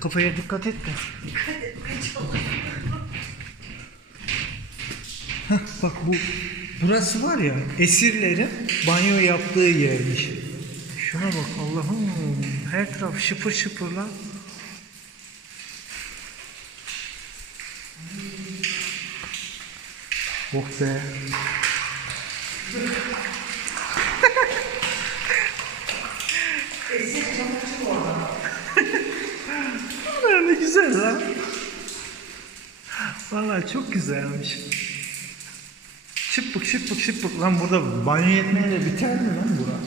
Kafaya dikkat et de. Heh, bak bu burası var ya esirlerin banyo yaptığı yermiş. Şuna bak Allah'ım her taraf şıpır şıpır lan. Oh be. Aa, ne güzel lan. Vallahi çok güzelmiş. Şıpık şıpık şıpık lan burada banyo etmeyle biter mi lan bura?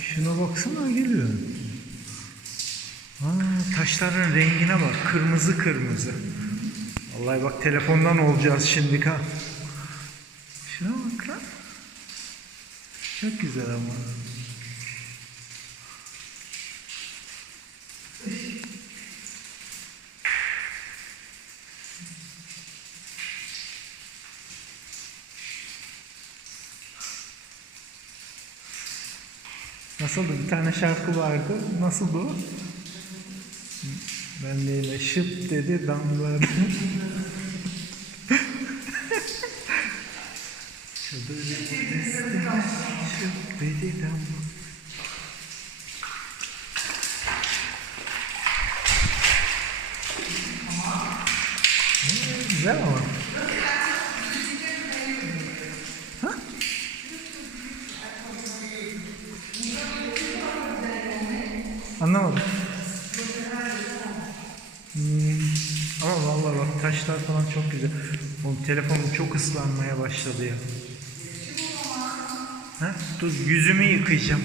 Şuna baksana geliyor. Aa, taşların rengine bak kırmızı kırmızı. Vallahi bak telefondan olacağız şimdi ha. Şuna bak lan. Çok güzel ama. Nasıldı? Bir tane şarkı vardı. Nasıldı o? Ben neyle şıp dedi damladı. Şıp dedi damladı. Güzel ama. Anlamadım. Hmm, Ama vallahi bak taşlar falan çok güzel. Oğlum telefonum çok ıslanmaya başladı ya. Ha? Dur yüzümü yıkayacağım.